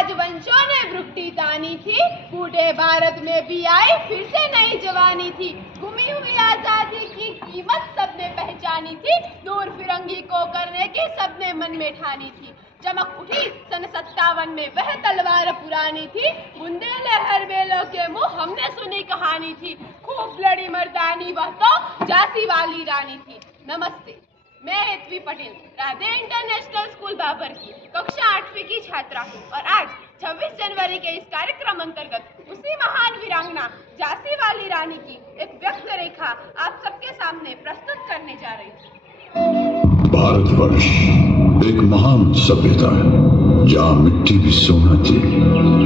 राजवंशों ने भ्रुकुटी तानी थी, बूढ़े भारत में भी आई फिर से नई जवानी थी। गुमी हुई आजादी की कीमत सबने पहचानी थी, दूर फिरंगी को करने की सबने मन में ठानी थी। चमक उठी सन 57 में वह तलवार पुरानी थी, बुंदेले हर बेलों के मुंह हमने सुनी कहानी थी। खूब लड़ी मर्दानी वह तो झांसी वाली रानी थी। नमस्ते, मैं हेतवी पटेल राधे इंटरनेशनल स्कूल बाबर की कक्षा 8वीं की छात्रा हूँ और आज 26 जनवरी के इस कार्यक्रम अंतर्गत उसी महान वीरांगना झांसी वाली रानी की एक व्यक्त रेखा आप सबके सामने प्रस्तुत करने जा रही हूँ। भारतवर्ष एक महान सभ्यता है जहाँ मिट्टी भी सोना थी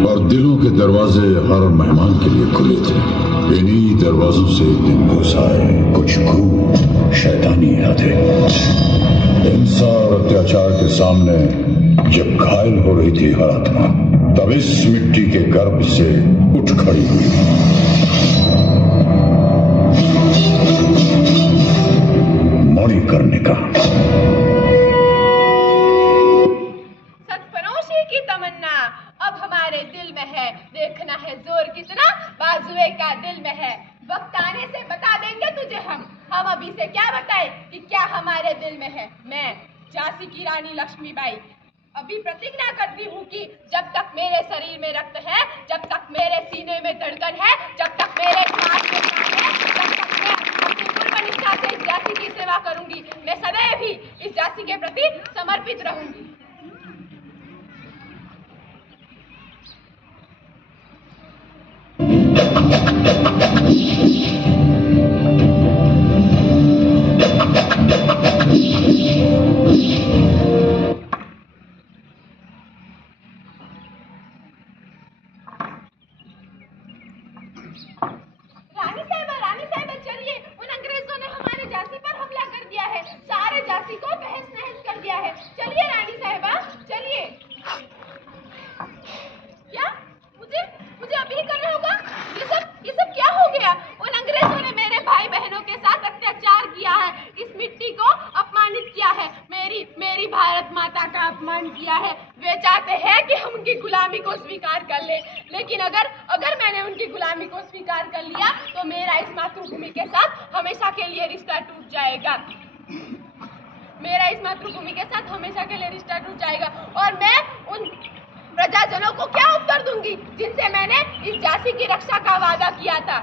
और दिलों के दरवाजे हर मेहमान के लिए खुले थे। इन्हीं दरवाजों से एक दिन घुस आए कुछ क्रूर शैतानी यादें। हिंसा और अत्याचार के सामने जब घायल हो रही थी हर आत्मा, तब इस मिट्टी के गर्भ से उठ खड़ी हुई। मणिकर्णिका। सतफरोशी की तमन्ना अब हमारे दिल में है, देखना है जोर कितना बाजुए का दिल में है। वक्त आने से बता देंगे तुझे हम अभी से क्या बताए कि क्या हमारे दिल में है। मैं झांसी की रानी लक्ष्मीबाई अभी प्रतिज्ञा करती हूँ कि जब तक मेरे शरीर में रक्त है, जब तक मेरे सीने में धड़कन है, जब तक मेरे श्वास में प्राण है, तब तक मैं अपनी पूर्ण निष्ठा से इस झांसी की सेवा करूंगी। मैं सदैव ही इस झांसी के प्रति समर्पित रहूंगी। रानी साहब चलिए, उन अंग्रेजों ने हमारे झांसी पर हमला कर दिया है, सारे झांसी को तहस नहस कर दिया है। चलिए रानी साहबा चलिए। क्या मुझे अभी करना होगा? ये सब क्या हो गया? उन अंग्रेजों ने मेरे भाई बहनों के साथ अत्याचार किया है, इस मिट्टी को अपमानित किया है, मेरी भारत माता का अपमान किया है। वे चाहते हैं कि हम उनकी गुलामी को स्वीकार कर ले, लेकिन अगर मैंने उनकी गुलामी को स्वीकार कर लिया तो मेरा इस मातृभूमि के साथ हमेशा के लिए रिश्ता टूट जाएगा। मेरा इस मातृभूमि के साथ हमेशा के लिए रिश्ता टूट जाएगा और मैं उन प्रजाजनों को क्या उत्तर दूंगी जिनसे मैंने इस झांसी की रक्षा का वादा किया था।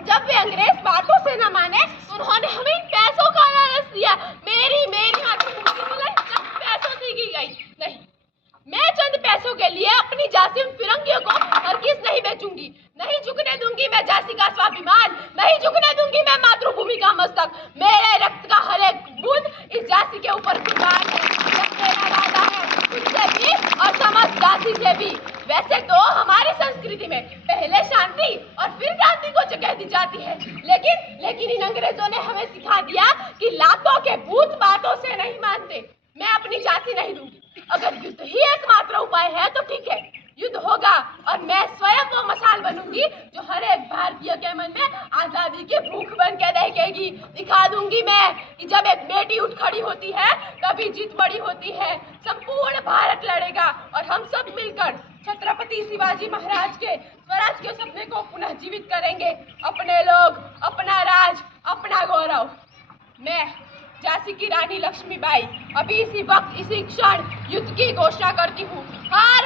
जब वे अंग्रेज बातों से न माने, उन्होंने हमें इन पैसों का लालच दिया। मेरी मातृभूमि की दुल्हन चंद पैसों से की गई। नहीं, मैं चंद पैसों के लिए अपनी झांसी फिरंगियों को हरगिज नहीं बेचूंगी। नहीं झुकने दूंगी मैं झांसी का स्वाभिमान, नहीं झुकने दूंगी मैं मातृभूमि का मस्तक। मेरे रक्त का हर एक बूंद इस झांसी के ऊपर कुर्बान है। मेरा वादा है तुझसे भी और समस्त झांसी से भी। वैसे तो हमारी संस्कृति में पहले शांति और फिर क्रांति को जगह दी जाती है, लेकिन इन अंग्रेजों ने हमें सिखा दिया कि लातों के भूत बातों से नहीं मानते। मैं अपनी झांसी नहीं दूंगी। अगर युद्ध ही एकमात्र उपाय है तो ठीक है, युद्ध होगा और मैं स्वयं वो मशाल बनूंगी जो हर एक भारतीय के मन में आजादी की भूख बन के देखेगी। दिखा दूंगी मैं कि जब एक बेटी उठ खड़ी होती है तभी जीत बड़ी होती है। संपूर्ण भारत लड़ेगा और हम सब मिलकर छत्रपति शिवाजी महाराज के स्वराज के सपने को पुनः जीवित करेंगे। अपने लोग, अपना राज, अपना गौरव। मैं झांसी की रानी लक्ष्मीबाई अभी इसी वक्त इसी क्षण युद्ध की घोषणा करती हूँ। हर